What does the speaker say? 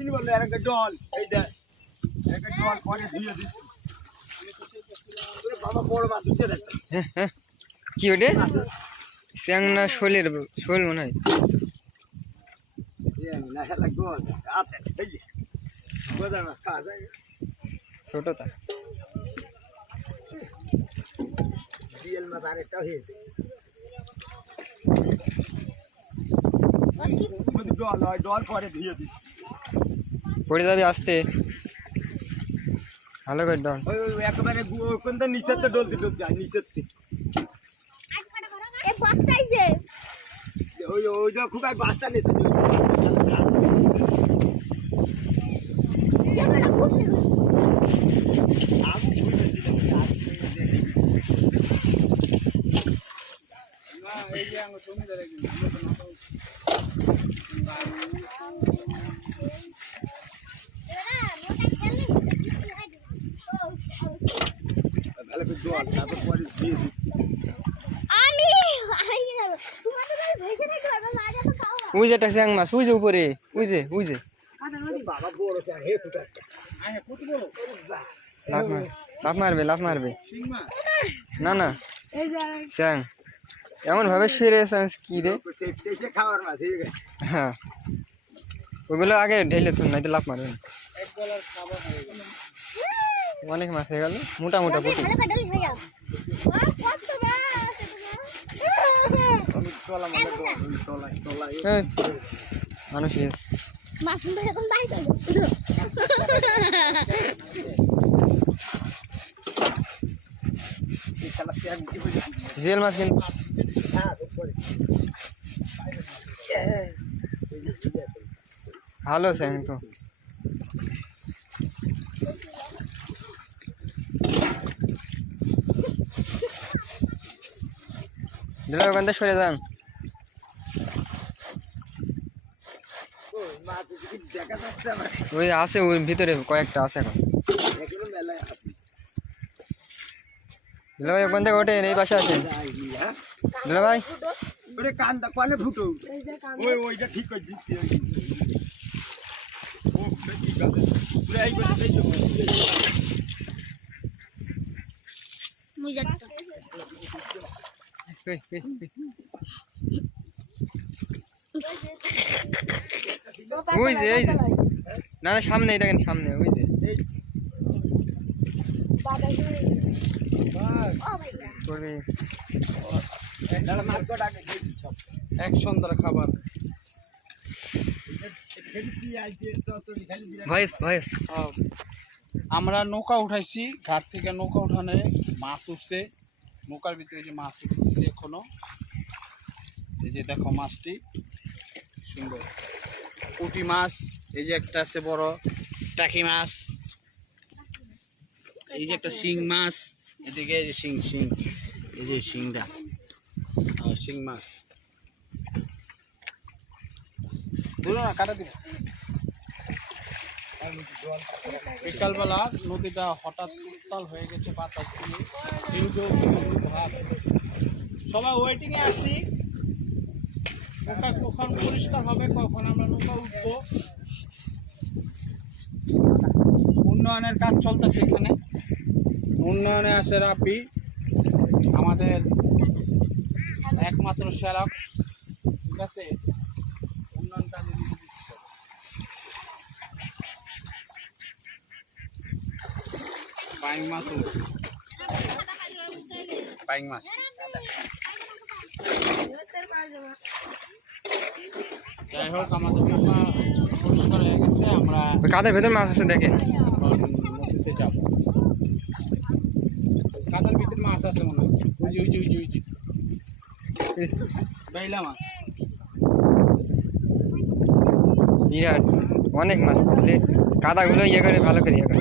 তিনি বলল আর একটা জল এই দেখ একটা জল পরে দিচ্ছি। বাবা বড় মাছ উঠে দেখ। হ্যাঁ হ্যাঁ। কি ওটে? স্যাং না শোলের শোল মনে হয়। হেলা ছোট তা। বিয়েল মাছ আরেকটা হয়েছে। হয় জল পরে ধুয়ে দিচ্ছি। পড়ে যাবে আসতে। ভালো করে ডল। একেবারে নিচের তো ডলতে ডলতে নিচের ওই ওইটা খুব এক বাস্তা নিতে ভালো করে জল তারপর পরে ধুয়ে দিচ্ছি আমি আমি যাব তোমাদের বাড়ি ভেসে নাকি বাবা মাছ এত খাওয়া ওই যে একটা স্যাং মাছ ওই যে উপরে ওই যে ওই যে বাবা বড় স্যার হে ফুটার লাফ মার লাফ মারবে লাফ মারবে না না স্যাং এমন ভাবে শুয়ে রয়েছে আমি কি রে টেস্টে খাওয়ার মাছ ঠিক আছে হ্যাঁ ওগুলো আগে ঢেলে তুন নাই তো লাফ মারবে না। অনেক মাছ হয়ে গেল মোটা মোটা পুটি। ভালো কাটালি হয়ে যাও। ও কত মাছ আমি তলা মানে তলায় তলায় এই, মানুষ এসে। মাছ তো এখন বাই চলো এই খেলা প্যাক দিয়ে হয়ে যাবে জিয়েল মাছ কিন্তু হ্যাঁ তো পরে ভালো স্যাং তো দিলে ওখান থেকে সরে যান। ওই মাছ কি দেখা যাচ্ছে আমার ওই আছে ওই ভিতরে কয়েকটা আছে এখন। এগুলো দিলে ভাই ওখান থেকে ওঠে এই পাশে আছে হ্যাঁ দিলে ভাই ওরে কান্দা কানে ফুটো ওই ওইটা ঠিক করে ঠিক আছে পুরো এই করে এই তো মুজারটা এই, এই, এই। ওই যে এই যে। না না সামনে দেখেন সামনে ওই যে। এক সন্ধ্যার খাবার। Voice voice. আমরা নৌকা উঠাইছি ঘাট থেকে নৌকা উঠানে মাছ উঠছে। নৌকার ভিতরে যে মাছ উঠছে এখনও, এই যে দেখো মাছটি, সুন্দর। পুঁটি মাছ, এই যে একটা আছে বড়, টাকি মাছ, এই যে একটা শিং মাছ, এদিকে এই যে শিং শিং, এই যে শিংটা আর শিং মাছ। ধরো না, কাটা দিবে বিকালবেলা নদীটা হঠাৎ উত্তাল হয়ে গেছে বাতাস দিয়ে। সবাই ওয়েটিং এ আছি। নৌকা কখন পরিষ্কার হবে, কখন আমরা নৌকা উঠবো। উন্নয়নের কাজ চলতেছে এখানে। উন্নয়নে আছে রাপি আমাদের একমাত্র সেরাক ঠিক আছে? উন্নয়ন কাজে বাইং মাছ। বাইং মাছ। যাই হোক আমাদের পরিষ্কার হয়ে গেছে। আমরা কাদের ভেতর মাছ আছে দেখেন? এখন নদীতে যাব। কাদার ভিতরে মাছ আছে মনে হয়? উজি উজি উজি উজি বাইলা মাছ। বিরাট অনেক মাছ তাহলে। কাদাগুলো ইয়ে করে ভালো করে ইয়ে করে।